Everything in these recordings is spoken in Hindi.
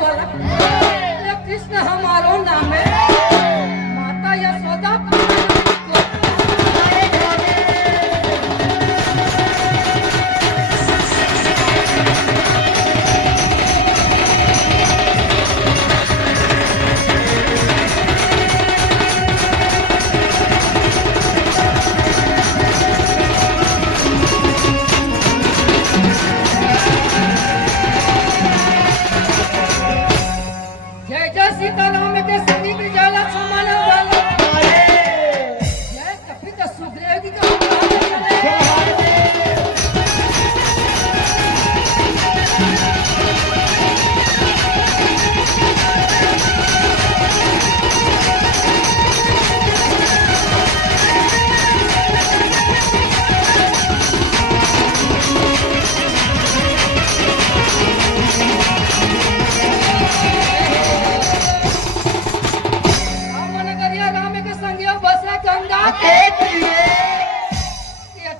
बोला ये कृष्ण हमारो नाम है माता यशोदा सीताराम के सती जाला समान वाला जय कपित सुग्रीव जी का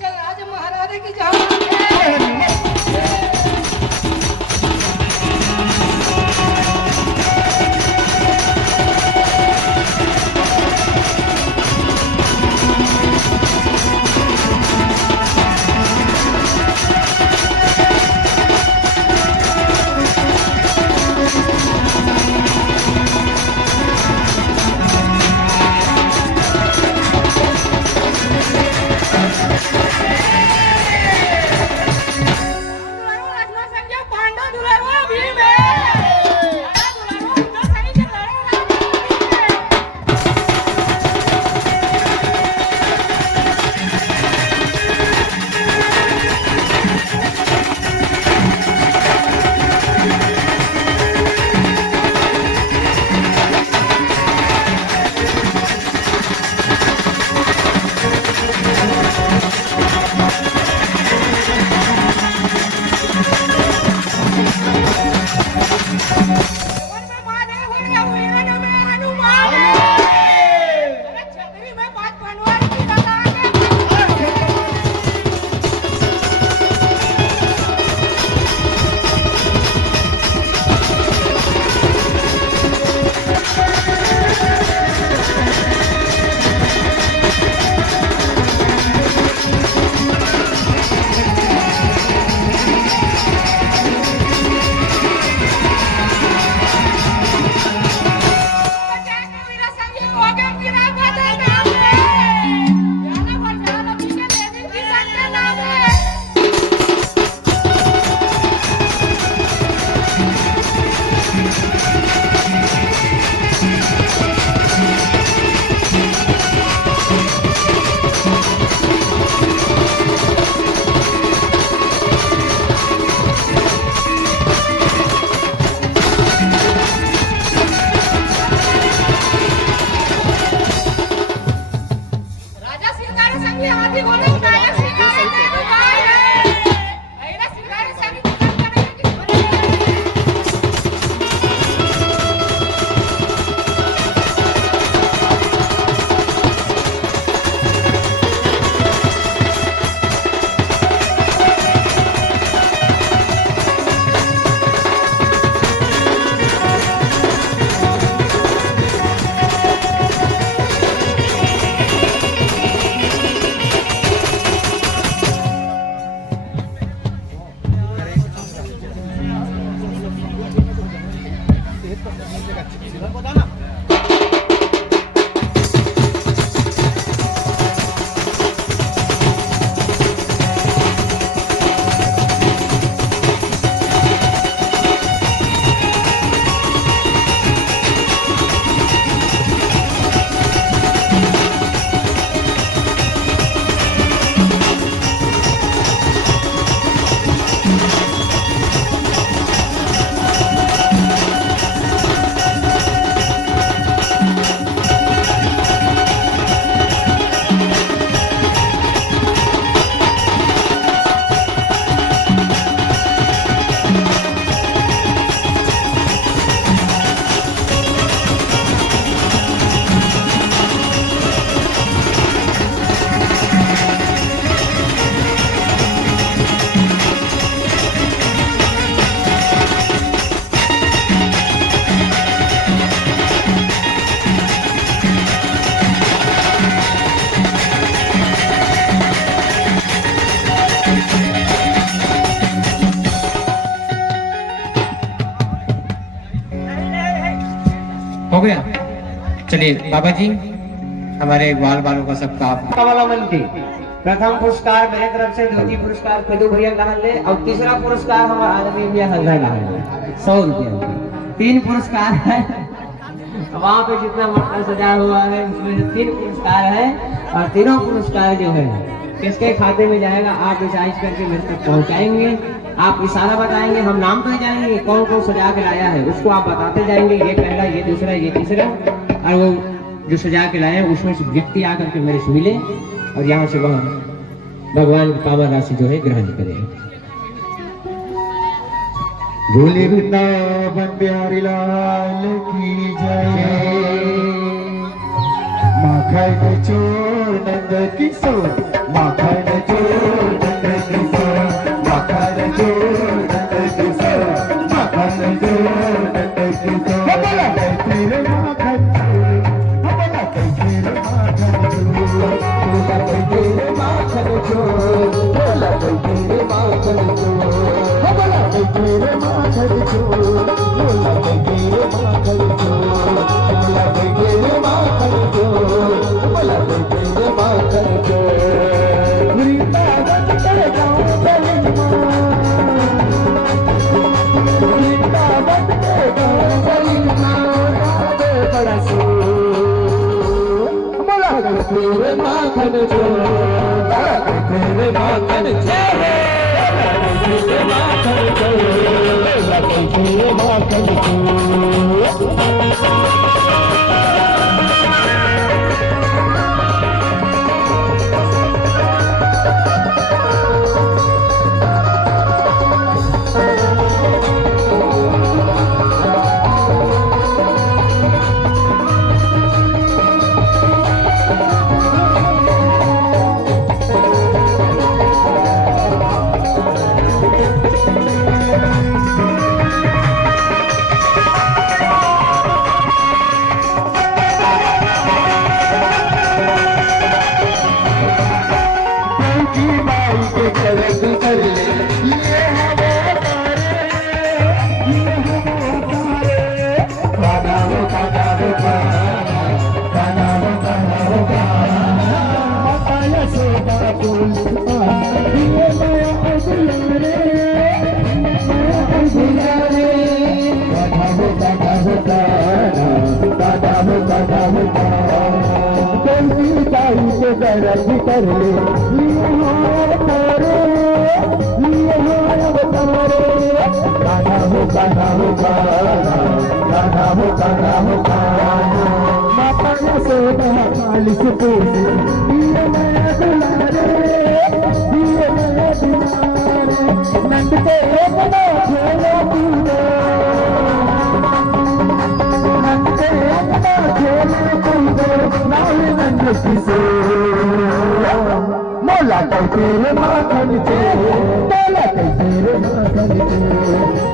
राज महाराज की हो गया। चलिए बाबा जी, हमारे ग्वाल वालों का सबका वाला मन की प्रथम पुरस्कार मेरे तरफ से, द्वितीय पुरस्कार कदू भैया कहा ले, और तीसरा पुरस्कार हमारा आदमी भैया हल्दा कहा ले 100 रुपया। 3 पुरस्कार है। वहाँ पे जितना मटका सजा हुआ है उसमें से 3 पुरस्कार है, और तीनों पुरस्कार जो है किसके खाते में जाएगा आप डिसाइड करके मेरे तक पहुँचाएंगे। आप इशारा बताएंगे, हम नाम तो जाएंगे कौन कौन सजा के लाया है, उसको आप बताते जाएंगे, ये पहला, ये दूसरा, ये तीसरा, और वो जो सजा के लाए उसमें से व्यक्ति आकर के मेरे से मिले और यहाँ से वहाँ भगवान की पावन राशि जो है ग्रहण करें। बोले वृंदावन बिहारी लाल की जय। माखन चोर नंद किशोर, माखन चोर नंद किशोर, माखन चोर नंद किशोर, माखन चोर नंद किशोर। बोला तेरे माखन चोर, बोला तेरे माखन चोर, बोला तेरे माखन चोर, बोला तेरे माखन चोर, बोला तेरे माखन चोर, बोला तेरे माखन चोर, बोला तेरे माखन चोर, बोला तेरे माखन चोर। वृंदावन तेरे गाँव बलिमा, वृंदावन तेरे गाँव बलिमा, राधे बड़ा सोर, बोला तेरे माखन चोर, बोला तेरे माखन चोर, तेरे माखन चोर, तेरे माखन चोर। दर्द कर ले गाना हो गाना हो गाना हो गाना हो गाना माता ने सोना कालिस पूजी दिए नया दुलारे, दिए नया दुलारे, नंद के बना खेलो कूदो, नंद के बना खेलो कूदो, नाल नंद किशोर। मोला तेरे माखन चोर, मोला तेरे माखन चोर,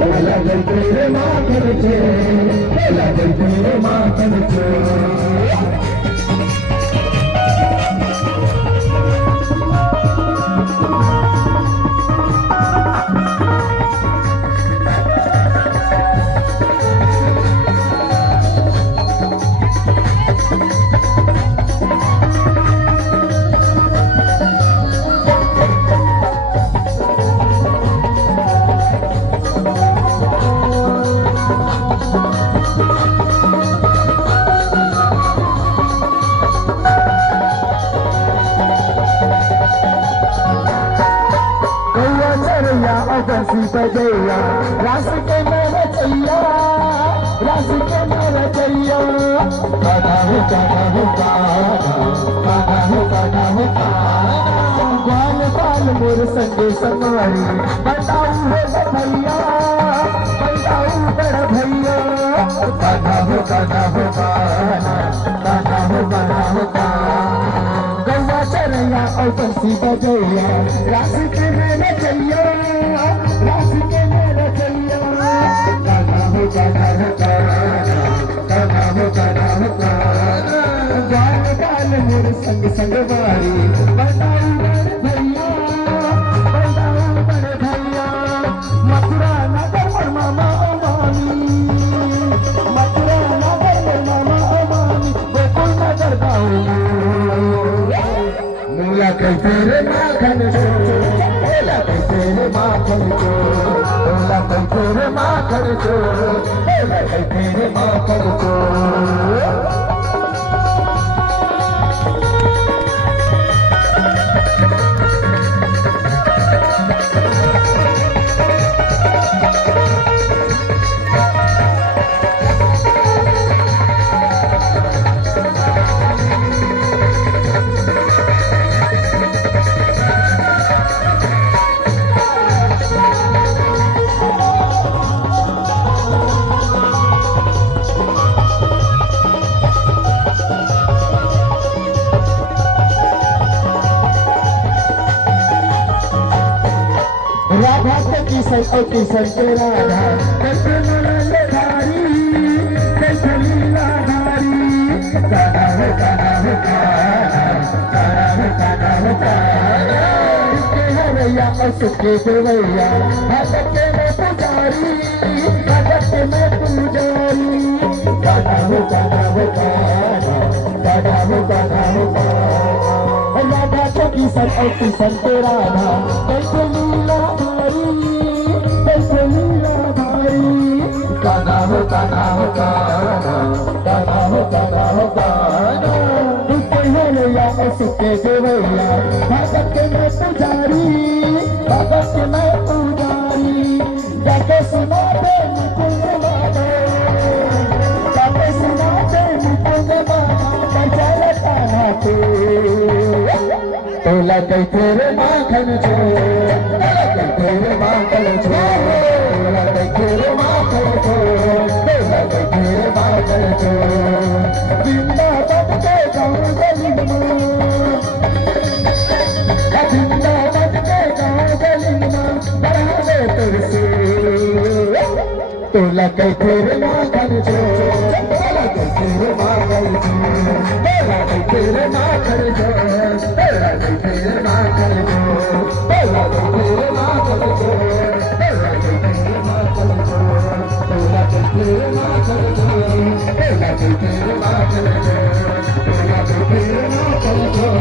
मोला तेरे माखन चोर, मोला तेरे माखन चोर। बंसी बजैया रास के मेरा चैया, रास के मेरा चैया, गाना हो गाना हो गाना, गाना हो गाना हो गाना। ग्वाल बाल मोर संगे संगवारी बताऊं है भैया, बताऊं बड़ा भैया, गाना हो गाना हो गाना, गाना हो गाना हो गाना। गौवा चरैया और बंसी बजैया रास के मेरा चैया, रास के मेरा चैया, गाना हो गाना हो गाना, गाना हो गाना हो गाना। गाल गाल मोर संग संग वारी बताऊं बड़े भैया, बताऊं बड़े भैया, मथुरा नगर पर मामा मामी, मथुरा नगर में मामा माखन चोर तेरे माखन चोर राधा के किशन और किशन के राधा कैसे धारी कैसे लीलाधारी गाना हो गाना हो गाना हो गाना हो गाना इसके हरैया और सुखे देवैया भगत के मैं पुजारी भगत के मैं पुजारी गाना हो गाना हो गाना गाना हो गाना हो गाना राधा के किशन और किशन के राधा कैसे लीलाधारी कैसे लीलाधारी गाना हो गाना हो गाना गाना हो गाना हो गाना उसके हरैया और सुखे देवैया भगत के मैं पुजारी भगत के मैं पुजारी जाके सुना दे मुकुंद माधो जाके सुना दे मुकुंद माधो चल कान्हा के तोला कई तेरे माखन चोर तेरे माखन चोर तोला कई तेरे माखन चोर तोला कई तेरे माखन चोर वृंदावन के गाँव गली में वृंदावन के गाँव गली में बढ़ावे तुलसी तोला कई तेरे माखन चोर तोला कई तेरे माखन चोर तोला कई तेरे माखन चोर तोला कई तेरे माखन चोर तोला कई तेरे माखन चोर तोला कई तेरे माखन चोर तोला कई तेरे माखन चोर तोला कई तेरे माखन चोर तोला कई तेरे माखन चोर